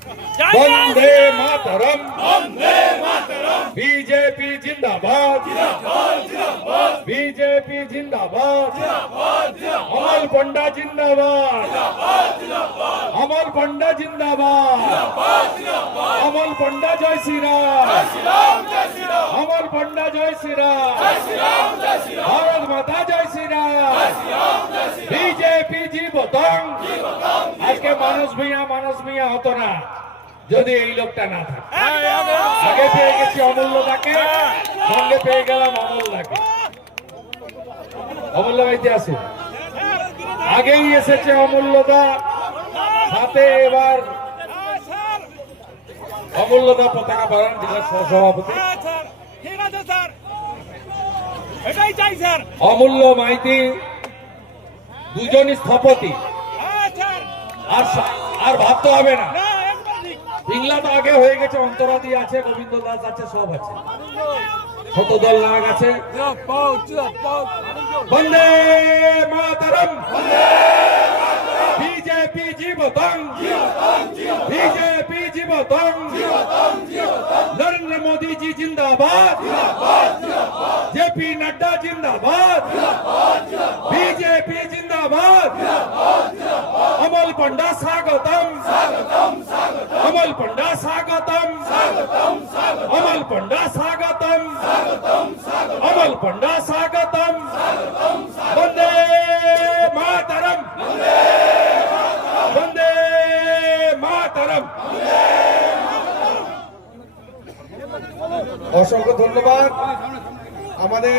Vande Mataram BJP जिंदाबाद BJP जिंदाबाद अमल पंडा जिंदाबाद अमल पंडा जिंदाबाद अमल पंडा जय श्री राम अमल पंडा जय श्री राम भारत माता जय श्री राम बीजेपी जीवतং আজকে মানুষ মিয়া হতো না যদি এই লোকটা না থাকে আগে পেয়ে গেছি অমূল্যদাকে সঙ্গে পেয়ে গেলাম অমূল্যদাকে অমূল্য ভাইতে আছে আগেই এসেছে অমূল্যদা সাথে এবার অমূল্যদা পতাকা বাড়ান জেলা সভাপতি ঠিক আছে স্যার এটাই চাই স্যার অমূল্য মাইতি দুজনই স্থপতি আর ভাবতে হবে না পিংলা তো আগে হয়ে গেছে অন্তরাদি আছে গোবিন্দ দাস আছে সব আছে ছোট দল নাগ আছে বন্দে মাতরম বিজেপি জীবতং বিজেপি জীবতং নরেন্দ্র মোदी जी जिंदाबाद जेपी नड्डा जिंदाबाद बीजेपी जिंदाबाद अमल पंडा स्वागतम अमल पंडा स्वागतम अमल पंडा स्वागतम अमल पंडा स्वागतम वंदे मातरम वंदे मातरम অসংখ্য ধন্যবাদ আমাদের